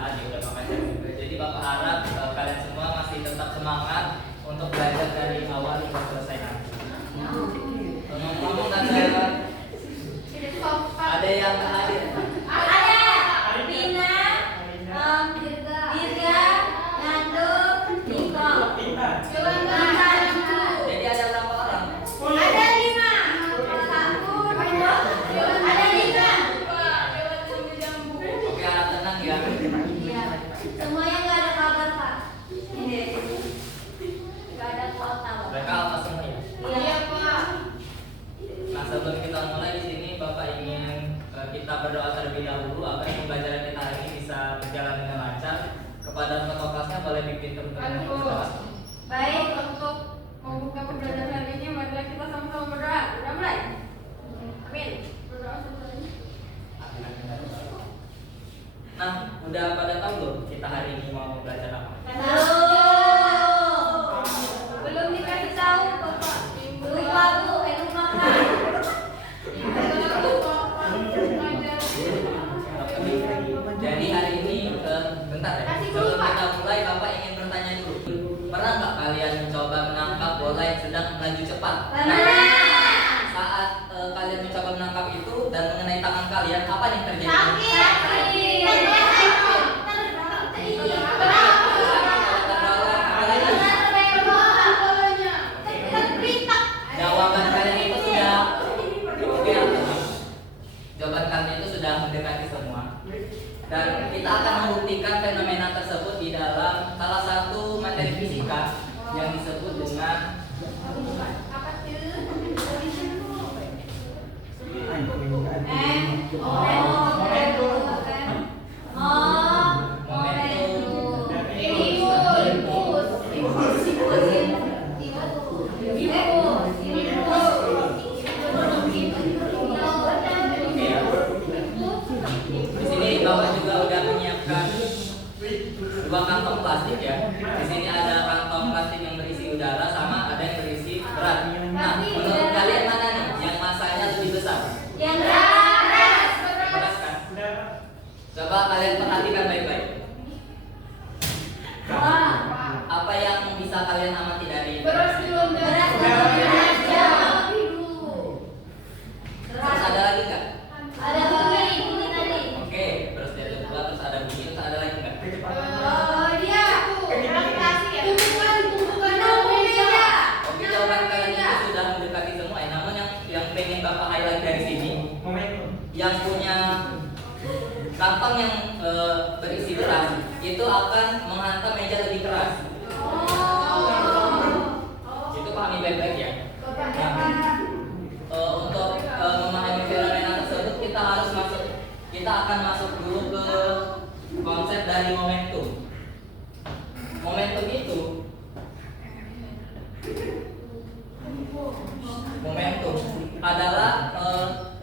A dia udah pakai juga. Jadi Bapak harap kalian semua masih tetap semangat untuk belajar dari awal hingga selesai nanti. Ngomong-ngomong ada yang hadir? Ada Rina, Dirga, Nando, Niko. Jadi ada berapa orang? Ada 5. Ada 5. Oke, harap tenang ya. Iya. Semuanya nggak ada kabar Pak. Nggak ada kuota. Mereka apa semua ya? Iya Pak. Nah, sebelum kita mulai di sini Bapak ingin kita berdoa terlebih dahulu agar pembelajaran kita hari ini bisa berjalan dengan lancar. Kepada ketua kelasnya boleh pimpin teman-teman berdoa. Baik, untuk membuka pembelajaran hari ini, marilah kita sama-sama berdoa. Sudah mulai? Amin. Berdoa selesai. Nah, udah pada tahu belum kita hari ini mau belajar apa? Belum dikasih tahu Bapak. Lupa Bu, lupa Kak. Jadi hari ini bentar ya. Sebelum kita mulai, Bapak ingin bertanya dulu. Pernah nggak kalian mencoba menangkap bola yang sedang melaju cepat? Saat kalian mencoba menangkap itu dan mengenai tangan kalian, apa yang terjadi? Jawaban kalian itu sudah oke. Jawaban kalian itu sudah mendekati semua. Dan kita akan membuktikan fenomena tersebut di dalam salah satu materi fisika yang disebut dengan di sini Bapak juga udah menyiapkan 2 kantong plastik ya. Di sini ada kantong plastik yang berisi udara sama ada yang berisi berat. Nah, menurut kalian mana nih yang masanya lebih besar? Yang keras. Beras kan? Coba kalian perhatikan baik-baik. Apa yang bisa kalian amati dari Beras belum Beras Terus ada lagi nggak? ada bunyi tadi. Oke, beras dari 2, terus ada bunyi, terus ada lagi nggak? dia tumpukan meja. Oke, jawaban kalian itu sudah mendekati semua. Namun yang pengen Bapak highlight dari sini, yang punya kantong yang berisi beras itu akan menghantam meja lebih keras. Itu pahami baik-baik ya. Untuk memahami fenomena tersebut kita akan masuk dulu ke konsep dari momentum. Momentum itu adalah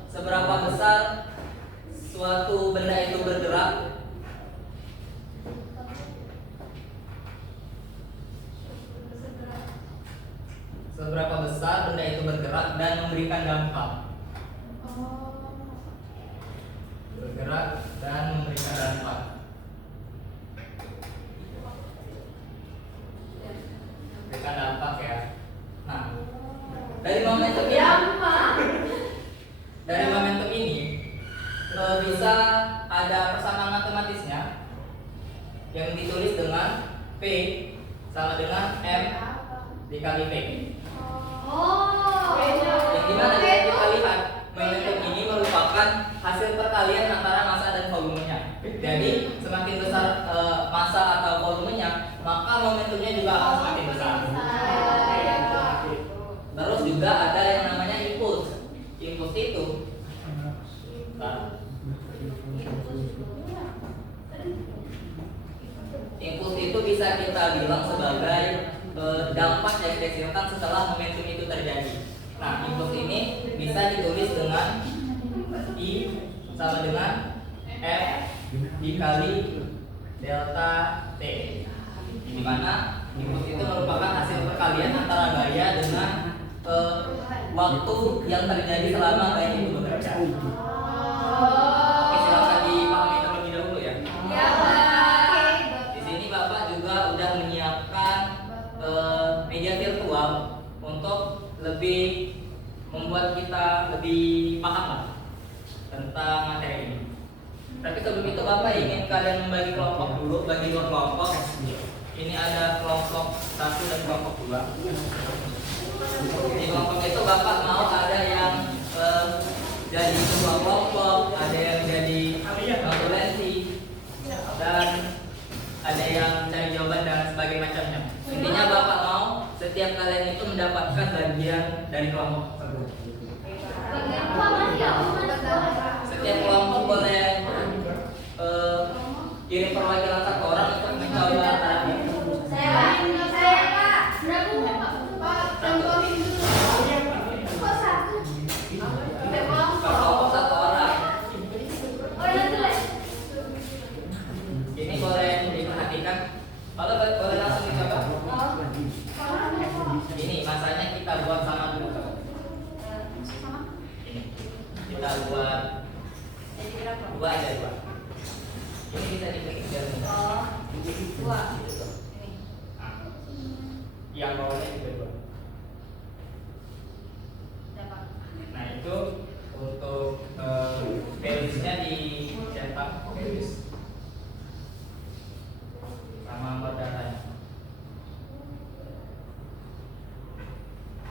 seberapa besar suatu benda itu bergerak dan memberikan dampak. Bergerak dan memberikan dampak. Memberikan dampak ya. Nah, dari momentum ini bisa ada persamaan matematisnya yang ditulis dengan P sama dengan M dikali P. Yang dimana kita lihat momentum ini merupakan hasil perkalian antara massa dan volumenya. Jadi semakin besar massa atau volumenya, maka momentumnya juga akan semakin besar. Terus juga ada yang namanya impuls. Impuls itu impuls itu bisa kita bilang sebagai dampak yang dihasilkan setelah momentum itu terjadi. Nah, impuls ini bisa ditulis dengan I sama dengan F dikali delta T, di mana impuls itu merupakan hasil perkalian antara gaya dengan waktu yang terjadi selama gaya itu bekerja. Oke, silakan dipahami terlebih dahulu ya. Ya, Pak. Tapi sebelum itu Bapak ingin kalian membagi kelompok dulu, bagi 2 kelompok. Ini ada kelompok 1 dan kelompok 2. Di kelompok itu Bapak mau ada yang jadi ketua kelompok, ada yang jadi konsulensi, dan ada yang cari jawaban dan sebagainya macamnya. Intinya Bapak mau setiap kalian itu mendapatkan bagian dari kelompok tersebut. Bagian apa mas ya? Setiap kelompok boleh kirim perwakilan 1 orang untuk mencoba tadi. Saya pak. Berapa pak? Contohin dulu. Kok 1? Per kelompok 1 orang. Oh ya tuh. Ini boleh diperhatikan. Kalau boleh langsung dicoba. Ini masanya kita buat sama dulu. Ini kita buat 2 aja 2. Ini bisa diklik dari ini. Oh, 2. Gitu. Nah, yang bawahnya juga 2. Nah itu untuk garisnya dicetak sama nomor datanya.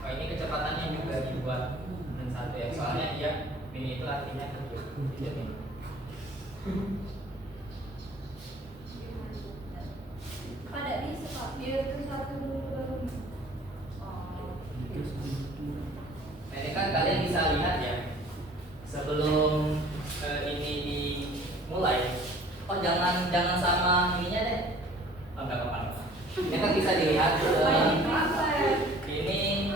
Oh ini kecepatannya juga dibuat dan 1 ya, soalnya dia mini itu artinya kecil. Jadi Pada bisa pak. Dia itu 1 dulu baru. Oh. Nah, ini kan kalian bisa lihat ya sebelum ini dimulai. Oh jangan sama ininya deh. Oh nggak apa-apa. Ini kan bisa dilihat ini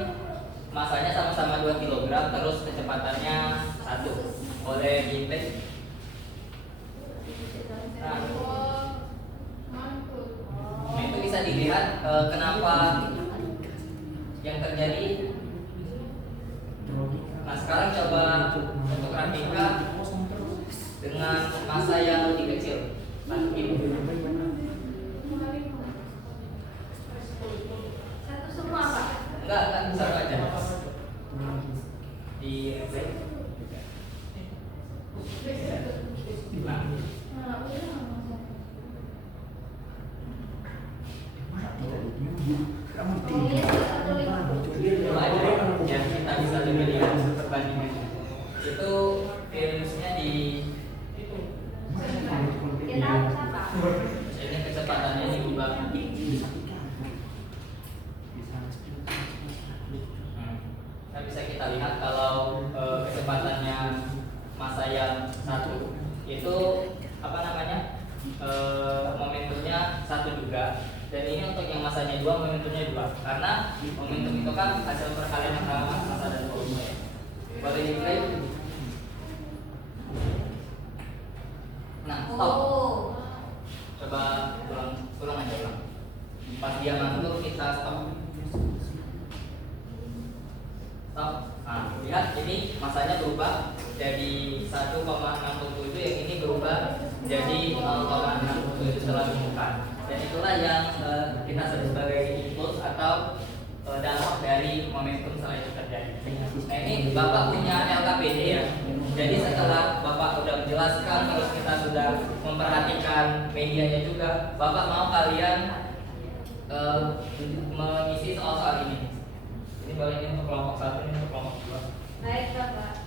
masanya sama-sama 2 kg, terus kecepatannya 1. Boleh diklik. Nah itu bisa dilihat kenapa yang terjadi. Nah sekarang coba untuk Rafika dengan masa yang lebih kecil. Satu semua pak. Enggak bisa aja. Di reset. Nah, itu aja yang kita bisa lebih lihat perbandingannya. Itu virusnya di Kita harus apa? ini kecepatannya diubah. Nah, bisa kita lihat kalau kecepatannya masa yang 1 itu apa namanya momentumnya 1 juga, dan ini untuk yang masanya 2 momentumnya 2 karena momentum itu kan hasil perkalian antara masa dan volume ya. Boleh diklik. Nah stop. Oh. Coba ulang aja ulang. Pas dia masuk kita stop. Stop. Nah, lihat ini masanya berubah jadi 1,67, yang ini berubah jadi 0,67 setelah dibuka. Dan itulah yang kita sebut sebagai impuls atau dampak dari momentum setelah itu terjadi. Nah ini Bapak punya LKPD ya. Jadi setelah Bapak sudah menjelaskan, terus kita sudah memperhatikan medianya juga, Bapak mau kalian mengisi soal-soal ini. Ini boleh ini untuk kelompok 1, ini untuk kelompok 2. Baik bapak.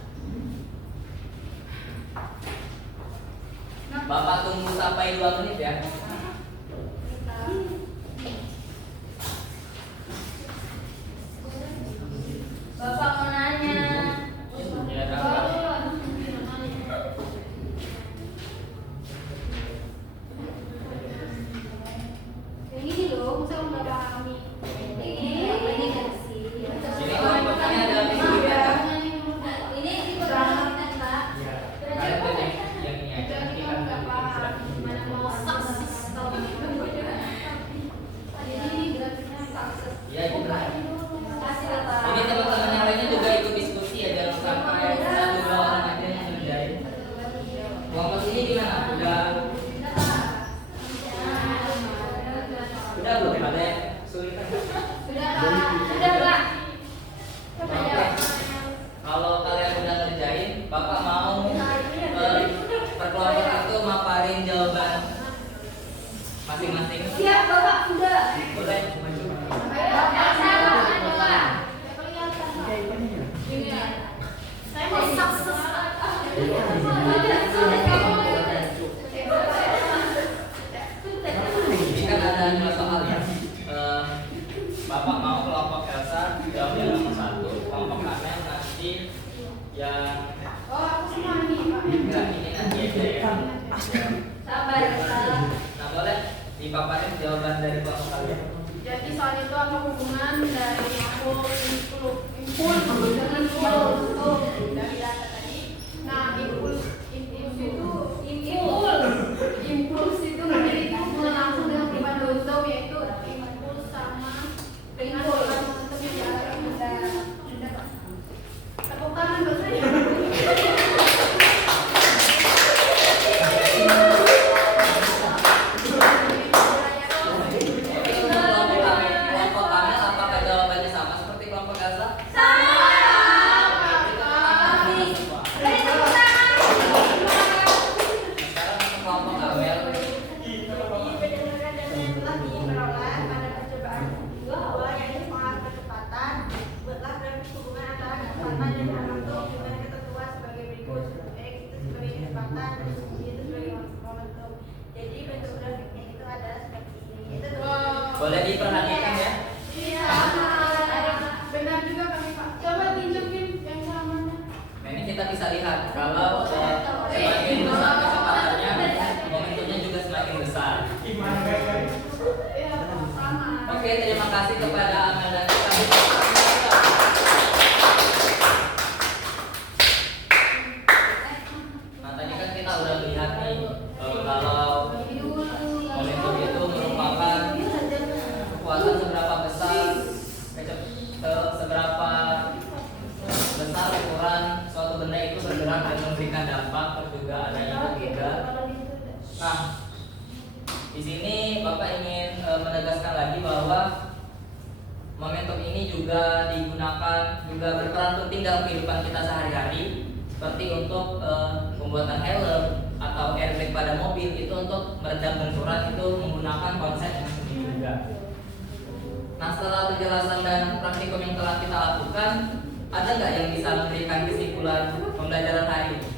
Bapak tunggu sampai 2 menit ya. Bapak mau nanya. Ya, Kak. Yang ini loh, saya nggak pahami. Ini apa ini kan sih? Ini kelompoknya ada minggu ya, Kak. Ini berapa pak? Ya. Kalian tuh yang ini aja. Jadi Nanti kan kan nggak paham gimana mau sukses kalau begitu. Jadi ini grafiknya sukses. Ya, itu lah. Kasih bapak. Ini teman-teman yang lainnya juga ikut diskusi ya, jangan sampai 1-2 orang aja yang ngerjain. Kelompok ini gimana? Udah belum? Ada yang kesulitan? Sudah pak. Sudah pak. Oke. Kalau kalian udah ngerjain, Bapak mau per kelompok itu mau Sabar ya, salah. Nah, boleh dipaparin jawaban dari kelompok kalian. Jadi soal itu apa hubungan dari impuls dengan flow dari data tadi? Nah, impuls itu memiliki hubungan langsung dengan perubahan momentum, yaitu impuls sama dengan perubahan momentum yang dialami benda. Tepuk tangan buat saya. Kelompok Kamel, apakah jawabannya sama seperti kelompok Gaza? Sekarang untuk kelompok Kamel. Berdasarkan data yang telah diperoleh pada percobaan awal, yaitu pengaruh kecepatan, buatlah grafik hubungan antara kecepatan dan momentum dengan ketentuan sebagai berikut. X itu sebagai kecepatan, terus Y itu sebagai momentum. Jadi bentuk grafiknya itu adalah seperti ini. Itu Boleh diperhatikan ya. Iya, benar juga kami Pak. Coba tunjukin yang samanya. Nah, ini kita bisa lihat kalau semakin besar kecepatannya, momentumnya juga semakin besar. Iya, sama. Oke, terima kasih kepada Amel dan kita. Nah, tadi kan kita udah lihat nih kalau momentum itu merupakan kekuatan seberapa besar, seberapa besar ukuran suatu benda itu bergerak dan memberikan dampak, terus juga adanya juga. Nah, di sini Bapak ingin menegaskan lagi bahwa momentum ini juga digunakan, juga berperan penting dalam kehidupan kita sehari-hari, seperti untuk pembuatan helm atau airbag pada mobil itu untuk meredam benturan itu menggunakan konsep yang ini juga. Nah, setelah penjelasan dan praktikum yang telah kita lakukan, ada nggak yang bisa memberikan kesimpulan pembelajaran hari ini?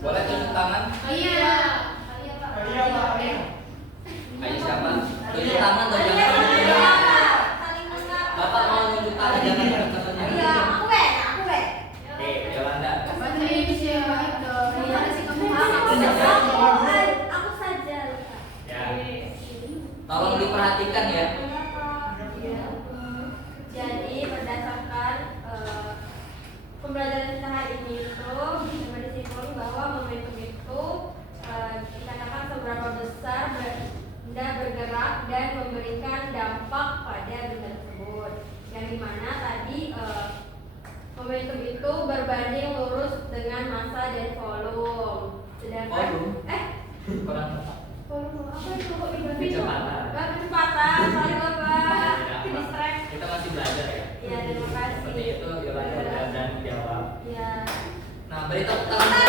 Boleh tunjuk tangan? Iya. Ayo siapa? Tunjuk tangan dong, jangan tunjuk tangan. Bapak mau tunjuk tangan, jangan tunjuk tangannya. Oke, Yolanda. Baca ini sih yang baik dong. Gimana sih kamu? Aku saja. Ya. Tolong diperhatikan ya. Jadi berdasarkan pembelajaran kita hari ini itu dapat disimpulkan bahwa momentum itu dikatakan seberapa besar benda bergerak dan memberikan dampak pada benda tersebut. Yang dimana tadi momentum itu berbanding lurus dengan massa dan volume. Sedangkan Kurang tepat. volume apa itu kok dibanding? Kecepatan. Kecepatan, sorry Bapak. Distract. Kita masih belajar ya. Iya, terima kasih. Seperti itu Yolanda udah berani jawab. Iya. Nah, beri tepuk tangan.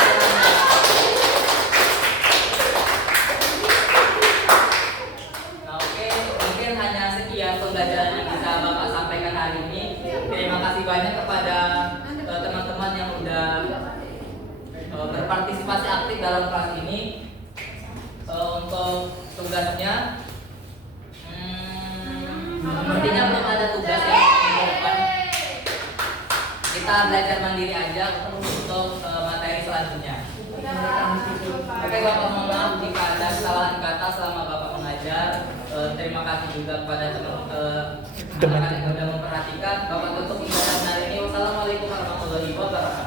Nah, oke, mungkin hanya sekian pembelajaran yang bisa Bapak sampaikan hari ini. Terima kasih banyak kepada teman-teman yang udah berpartisipasi aktif dalam kelas ini. Untuk tugasnya, sepertinya belum ada tugas yang minggu depan. Kita belajar mandiri aja untuk materi selanjutnya. Oke, Bapak mohon maaf jika ada kesalahan kata selama Bapak mengajar. Terima kasih juga kepada teman-teman yang sudah memperhatikan. Bapak tutup pembelajaran hari ini. Wassalamualaikum warahmatullahi wabarakatuh.